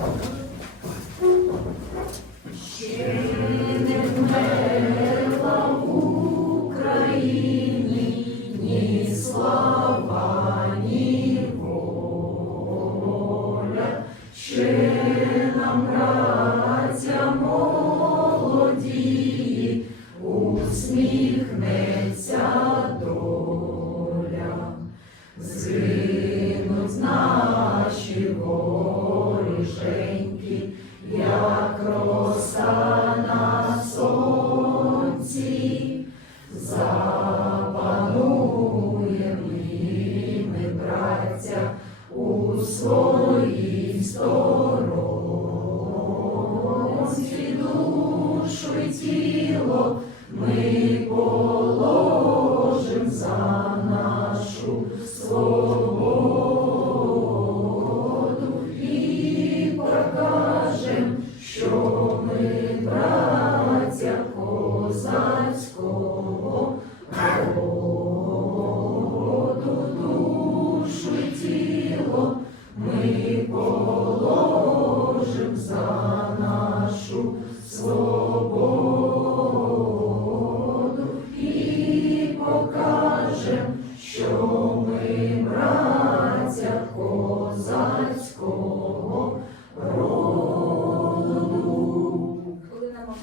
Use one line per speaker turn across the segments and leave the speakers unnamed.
Thank you.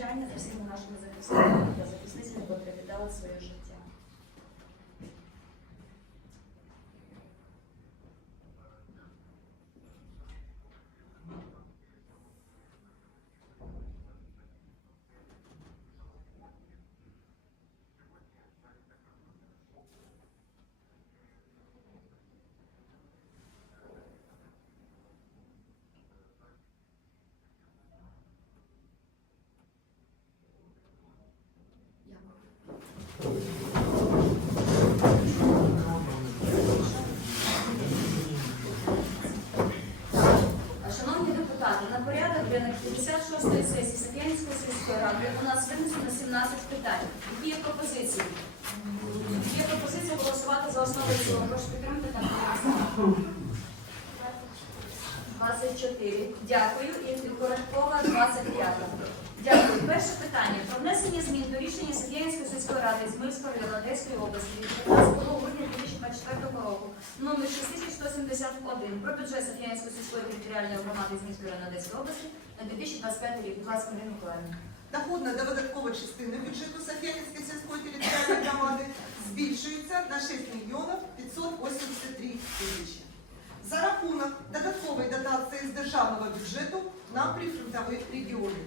Хвилина мовчання за всіма нашими захисниками та захисницями, котрі віддали своє життя. Шановні депутати, на порядок денний 56-ї сесії Сап'янської сільської ради у нас винесено 17 питань. Які є пропозиції? Є пропозиція голосувати за основу і в цілому. Прошу підтримати та проголосувати. 24. Дякую. І Коротькова 25. Дякую. Перше питання. Про внесення змін до рішення Сап'янської сільської ради з Мирського району Одеської області від 15 грудня 2024 року номер 6171 про бюджет Сап'янської сільської територіальної громади з Мирського району Одеської області на 2025 рік. Будь ласка, Марина Миколаївна.
Доходна та видаткова частина бюджету Софіянської сільської територіальної громади збільшується на 6 мільйонів 583 тисячі. За рахунок додаткової дотації з державного бюджету на прифронтові регіони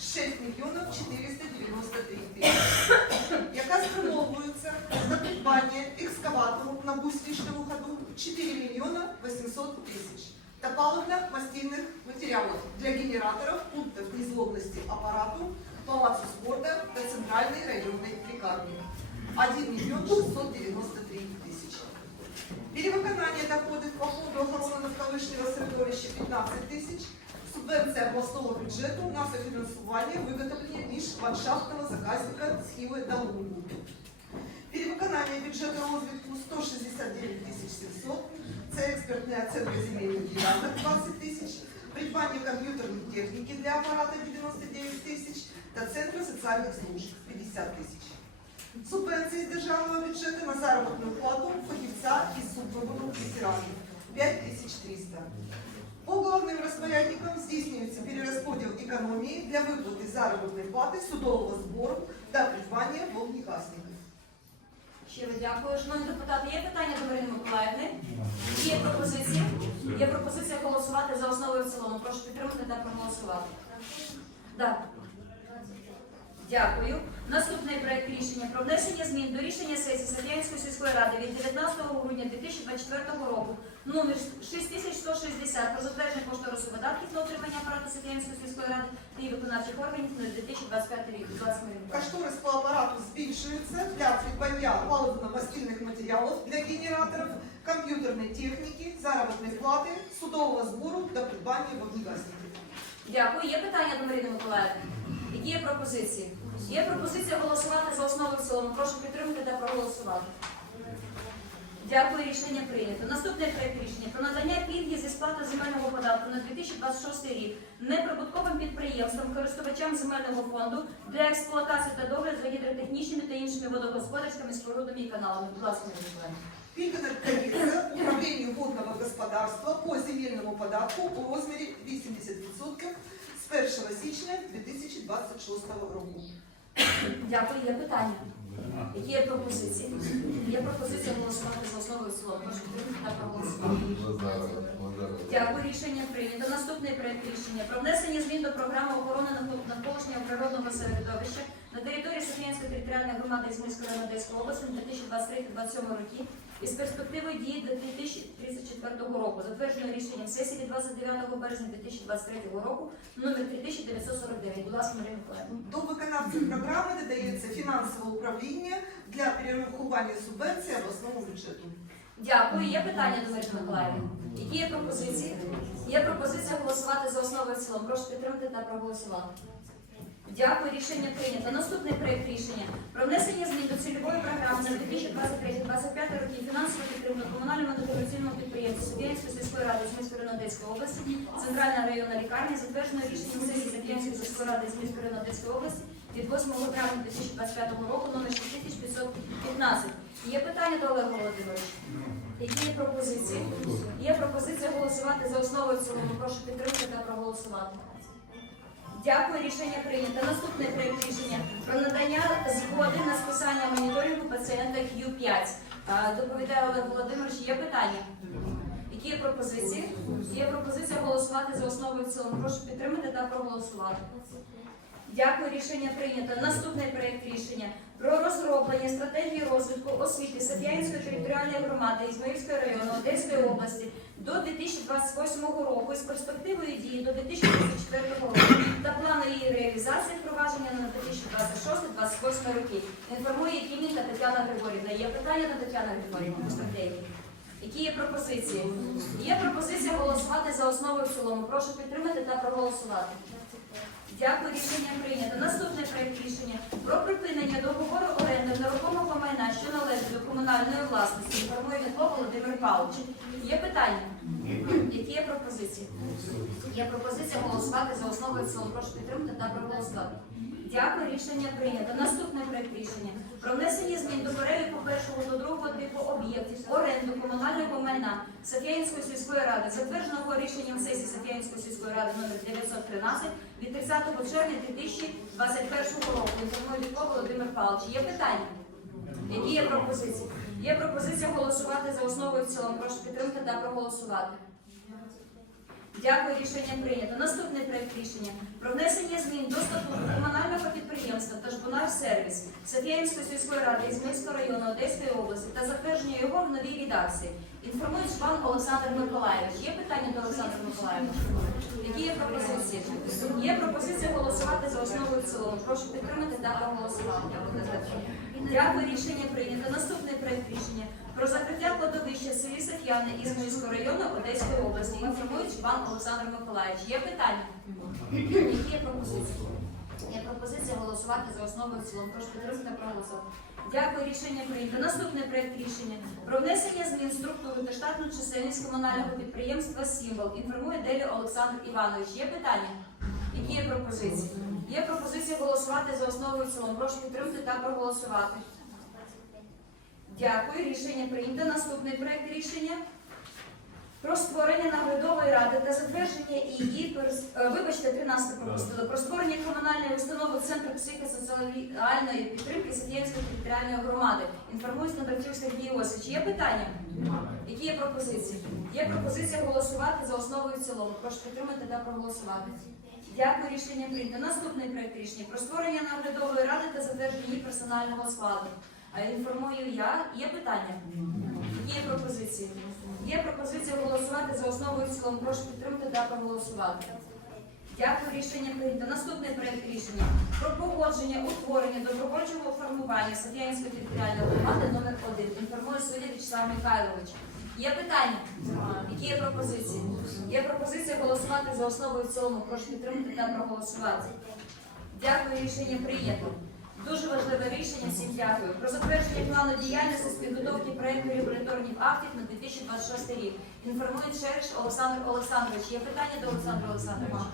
6 мільйонів 493 тисячі, яка спрямовується на придбання екскаватору на бустрічному ходу 4 мільйона 800 тисяч та паливно-мастильних матеріалів для генераторів пунктів незлобності апарату, палацу спорту та центральної районної лікарні 1 мільйон 693 тисячі. Перевиконання доходів по фонду охорони навколишнього середовища 15 тисяч, Субвенція обласного бюджету на софінансування виготовлення ніж ландшафтного заказника схили та лугу. Перевиконання бюджету розвитку 169 тисяч 700, це експертна оцінка земельних ділянок 20 тисяч, придбання комп'ютерної техніки для апарата 99 тисяч та Центру соціальних служб 50 тисяч. Субвенції державного бюджету на заробітну плату фахівця із супроводу ветеранів 5300. По головним розпорядникам здійснюється перерозподіл економії для виплати заробітної плати судового збору та придбання вогнегасників.
Щиро дякую. Шановні депутати, є питання до Марини Миколаївни? Є пропозиція? Є пропозиція голосувати за основу і в цілому. Прошу підтримати та проголосувати. Так. Дякую. Наступний проект рішення про внесення змін до рішення сесії Сап'янської сільської ради від 19 грудня 2024 року номер 6160 про затвердження кошторису видатків на утримання апарату Сап'янської сільської ради та її виконавчих органів на 2025 рік. Будь ласка.
Кошторис по апарату збільшується для придбання паливно-мастильних матеріалів для генераторів, комп'ютерної техніки, заробітної плати, судового збору та придбання вогнегасників.
Дякую. Є питання до Марини Миколаївни? Які є пропозиції? Є пропозиція голосувати за основу в цілому. Прошу підтримати та проголосувати. Дякую, рішення прийнято. Наступне проект рішення про надання пільги зі сплати земельного податку на 2026 рік неприбутковим підприємствам, користувачам земельного фонду для експлуатації та догляду за гідротехнічними та іншими водогосподарськими спорудами і каналами. Будь ласка, Миколаївна.
Пільга надається управлінню водного господарства по земельному податку у розмірі 80% з 1 січня 2026 року.
Дякую. Є питання? Які є пропозиції? Є пропозиція голосувати за основу і цілому. Прошу підтримати та проголосувати. Дякую, рішення прийнято. Наступний проект рішення про внесення змін до програми охорони навкол- навколишнього природного середовища на території Софіянської територіальної громади Ізмільської Одеської області на 2023-2027 роки із перспективою дії до 2034 року, затверджено рішенням сесії від 29 березня 2023 року номер 3949. Будь ласка, Марія Миколаївна.
До виконавця програми надається фінансове управління для перерахування субвенції обласному бюджету.
Дякую. Є питання до Марії Миколаївни? Які є пропозиції? Є пропозиція голосувати за основу і в цілому. Прошу підтримати та проголосувати. Дякую, рішення прийнято. Наступний проєкт рішення про внесення змін до цільової програми на 2023-2025 роки фінансову підтримку комунальному антикорупційному підприємству Соб'янської сільської ради Зміської області, Центральна районна лікарня, затверджено рішенням сесії Соб'янської сільської ради Зміської області від 8 травня 2025 року номер 6515. Є питання до Олега Володимировича? Які є пропозиції? Є пропозиція голосувати за основу цілому. Прошу підтримати та проголосувати. Дякую, рішення прийнято. Наступний проєкт рішення про надання згоди на списання моніторингу пацієнта Q5. Доповідає Олег Володимирович. Є питання? Які є пропозиції? Є пропозиція голосувати за основу і в цілому. Прошу підтримати та проголосувати. Дякую, рішення прийнято. Наступний проєкт рішення про розроблення стратегії розвитку освіти Сап'янської територіальної громади Ізмаїльського району Одеської області до 2028 року з перспективою дії до 2024 року та плану її реалізації впровадження на 2026-2028 роки. Інформує Кімніка Тетяна Григорівна. Є питання до Тетяни Григорівни по? Які є пропозиції? Є пропозиція голосувати за основу в цілому. Прошу підтримати та проголосувати. Дякую, рішення прийнято. Наступний проект рішення про припинення договору оренди нерухомого майна, що належить до комунальної власності. Інформує Вітло Володимир Павлович. Є питання? Які є пропозиції? Є пропозиція голосувати за основу і цілому. Прошу підтримати та проголосувати. Дякую, рішення прийнято. Наступний проект рішення про внесення змін до переліку першого до другого типу об'єктів оренду комунального майна Софіянської сільської ради, затвердженого рішенням сесії Софіянської сільської ради номер 913 від 30 червня 2021 року. Інформує Вітко Володимир Павлович. Є питання? Які є пропозиції? Є пропозиція голосувати за основу і в цілому. Прошу підтримати та проголосувати. Дякую, рішення прийнято. Наступний проект рішення про внесення змін до статуту комунального підприємства та сервіс Софіянської сільської ради Ізмільського району Одеської області та затвердження його в новій редакції. Інформує пан Олександр Миколаєвич. Є питання до Олександра Миколаєвича? Які є пропозиції? Є пропозиція голосувати за основу і цілому. Прошу підтримати та проголосувати. Дякую, рішення прийнято. Наступний проект рішення про закриття кладовища в селі Соф'яни Ізмаїльського району Одеської області. Інформують пан Олександр Миколаївич. Є питання? Які є пропозиції? Є пропозиція голосувати за основу і в цілому. Прошу підтримати та проголосувати. Дякую, рішення прийнято. Наступний проект рішення про внесення змін структури та штатну чисельність комунального підприємства Сімвол. Інформує Делі Олександр Іванович. Є питання? Які є пропозиції? Є пропозиція голосувати за основу і в цілому. Прошу підтримати та проголосувати. Дякую. Рішення прийнято. Наступний проект рішення про створення наглядової ради та затвердження її е, вибачте, 13 пропустили про створення комунальної установи Центру психосоціальної підтримки Садіянської територіальної громади. Інформує Кондратів Сергій Осич. Є питання? Які є пропозиції? Є пропозиція голосувати за основу і в цілому. Прошу підтримати та проголосувати. Дякую, рішення прийнято. Наступний проект рішення про створення наглядової ради та затвердження її персонального складу. Інформую я. Є питання? Є пропозиції. Є пропозиція голосувати за основу і цілому. Прошу підтримати та проголосувати. Дякую, рішення прийнято. Наступний проект рішення про погодження утворення добровольчого формування Софіянської територіальної громади номер 1 Інформує суддя Вячеслав Михайлович. Є питання? Які є пропозиції? Є пропозиція голосувати за основу і в цілому. Прошу підтримати та проголосувати. Дякую, рішення прийнято. Дуже важливе рішення. Всім дякую. Про затвердження плану діяльності з підготовки проєкту регуляторних актів на 2026 рік. Інформує Череш Олександр Олександрович. Є питання до Олександра Олександровича?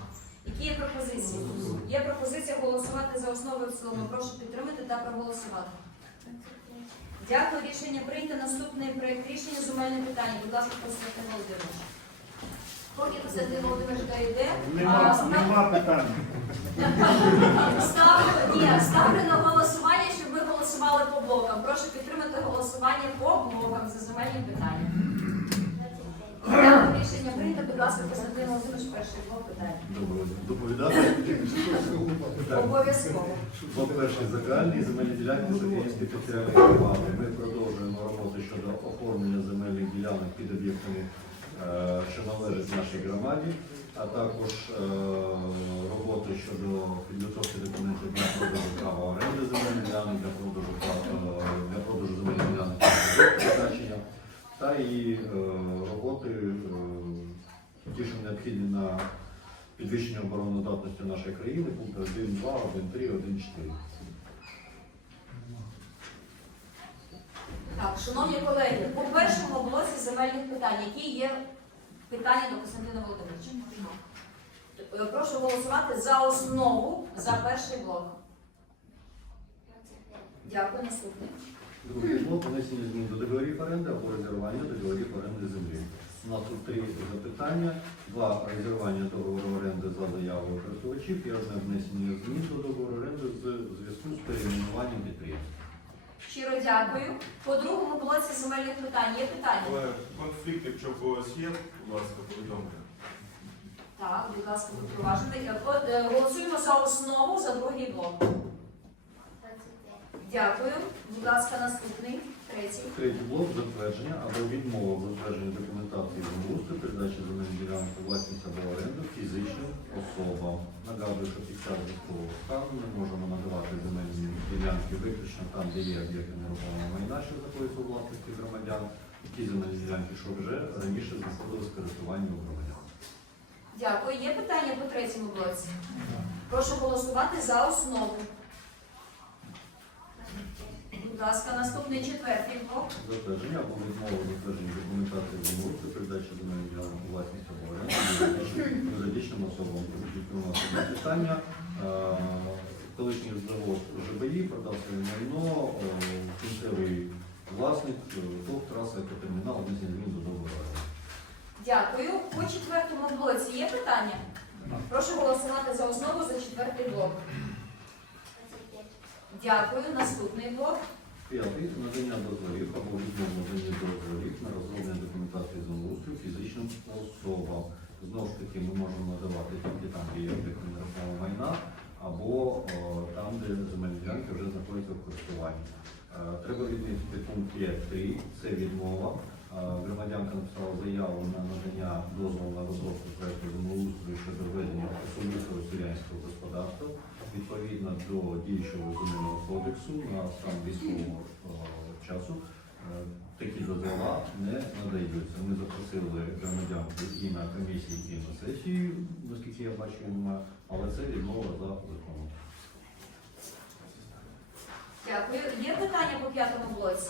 Які є пропозиції? Є пропозиція голосувати за основу в цілому. Прошу підтримати та проголосувати. Дякую. Рішення прийнято. Наступний проєкт рішення земельне питання. Будь ласка, Константин Володимирович. Поки Константин Володимирович дойде,
Нема, нема питань.
ставлю, ні, ставлю на голосування, щоб ми голосували по блокам. Прошу підтримати голосування по блокам за земельні питання. Дякую. Рішення прийнято. Будь ласка, Константин Володимирович, перший блок питання.
Доброго дня. Доповідати.
Обов'язково.
По-перше, загальні земельні ділянки Софіївської територіальної громади. Ми продовжуємо роботу щодо оформлення земельних ділянок під об'єктами, що належать нашій громаді, а також е, роботи щодо підготовки документів для продажу права оренди земельних ділянок, для продажу е, для продажу земельних ділянок призначення, та і е, роботи, е, ті, що необхідні на підвищення обороноздатності нашої країни, пункти 1, 2, 1, 3, 1, 4.
Так, шановні колеги, по першому блоці земельних питань, які є питання до Костянтина Володимировича? Е, Прошу голосувати за основу за перший блок. Дякую, наступний.
Другий блок внесення змін до договорів оренди або резервування договорів оренди землі. У нас тут три запитання. Два резервування договору оренди за заявою користувачів і одне внесення змін до договору оренди з зв'язку з перейменуванням підприємства.
Щиро дякую. По другому блоці земельних питань є питання?
Але конфлікт, якщо в когось є, будь ласка, повідомте.
Так, будь ласка, уважні. Е, е, Голосуємо за основу за другий блок. Дякую. Будь ласка, наступний, третій.
Третій блок затвердження або відмова в затвердженні документації землеустрою, передачі земельних ділянок у власність або оренду фізичним особам. Нагадую, що під час військового стану ми можемо надавати земельні ділянки виключно там, де є об'єкти нерухомого майна, що знаходяться у власності громадян, і ті земельні ділянки, що вже раніше знаходились в користуванні у громадян.
Дякую. Є питання по третьому блоці? Прошу голосувати за основу. Будь ласка, наступний четвертий блок.
Затвердження або відмова в затвердженні документації землеустрою, передачі земельних ділянок у власність або оренду юридичним- юридичним особам. У нас одне питання. Е, Колишній завод ЖБІ продав своє майно, е, кінцевий власник, е, ТОВ траса екотермінал, внесення змін до договору.
Дякую. По четвертому блоці є питання? Прошу голосувати за основу за четвертий блок. Дякую. Наступний блок.
П'ятий надання дозволів або відмова надання дозволів на розроблення документації землеустрою фізичним особам. Знову ж таки, ми можемо надавати тільки там, де є об'єкти нерухомого майна, або о, там, де земельні ділянки вже знаходяться в користуванні. Е, Треба відмітити пункт 5.3, це відмова. Е, Громадянка написала заяву на надання дозволу на розробку проекту землеустрою щодо ведення особистого селянського господарства відповідно до діючого земельного кодексу на стан військового е, часу. е, Такі дозвола не надаються. Ми запросили громадянку і на комісії, і на сесії, наскільки я бачу, немає, але це відмова за законом.
Дякую. Є питання по п'ятому блоці?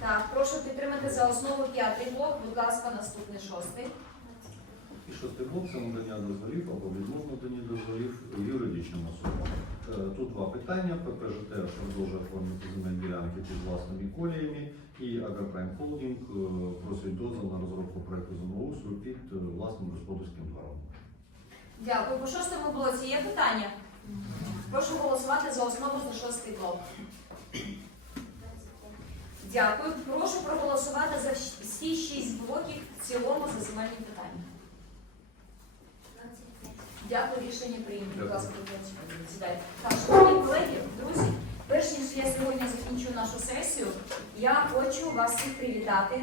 Так, прошу підтримати за основу п'ятий блок. Будь ласка, наступний шостий.
І шостий блок це надання дозволів або відмов надання дозволів юридичним особам. Е, Тут два питання. ППЖТ продовжує оформити земельні ділянки під власними коліями і Агропрайм Холдинг е, просить дозвіл на розробку проекту землеустрою під е, власним господарським двором.
Дякую. По шостому блоці є питання? Прошу голосувати за основу за шостий блок. Дякую. Прошу проголосувати за всі шість блоків в цілому за земельні питання. Дякую, рішення прийнято. Будь ласка, сідайте. Так, шановні колеги, друзі, перш ніж я сьогодні закінчу нашу сесію, я хочу вас всіх привітати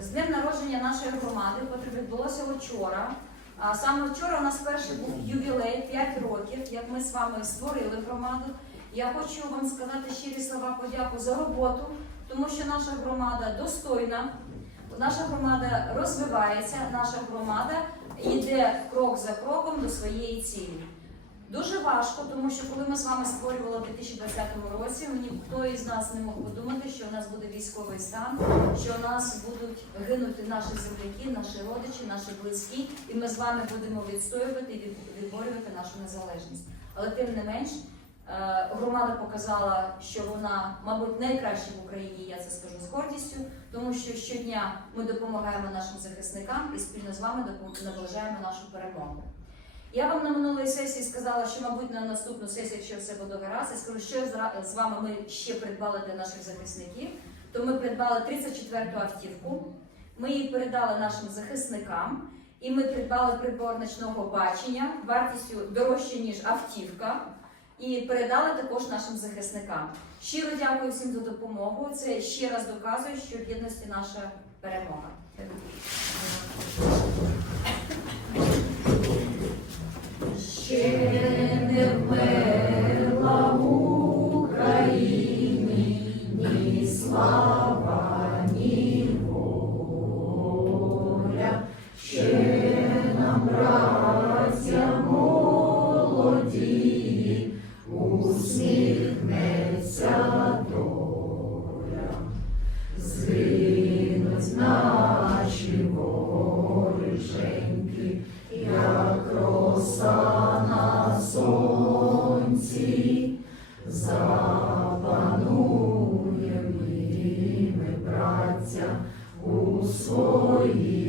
з днем народження нашої громади, яке відбулося вчора. А саме вчора у нас перший був ювілей 5 років, як ми з вами створили громаду. Я хочу вам сказати щирі слова подяку за роботу, тому що наша громада достойна, наша громада розвивається, наша громада йде крок за кроком до своєї цілі. Дуже важко, тому що коли ми з вами створювали в 2020 році, ніхто із нас не мог подумати, що у нас буде військовий стан, що у нас будуть гинути наші земляки, наші родичі, наші близькі, і ми з вами будемо відстоювати і від- відборювати нашу незалежність. Але тим не менш, громада показала, що вона, мабуть, найкраща в Україні, я це скажу з гордістю, тому що щодня ми допомагаємо нашим захисникам і спільно з вами наближаємо нашу перемогу. Я вам на минулій сесії сказала, що, мабуть, на наступну сесію, якщо все буде гаразд, я скажу, що з вами ми ще придбали для наших захисників. То ми придбали 34-ту автівку, ми її передали нашим захисникам, і ми придбали прибор ночного бачення вартістю дорожче, ніж автівка, і передали також нашим захисникам. Щиро дякую всім за допомогу. Це ще раз доказує, що в єдності наша перемога.
Ще своїх.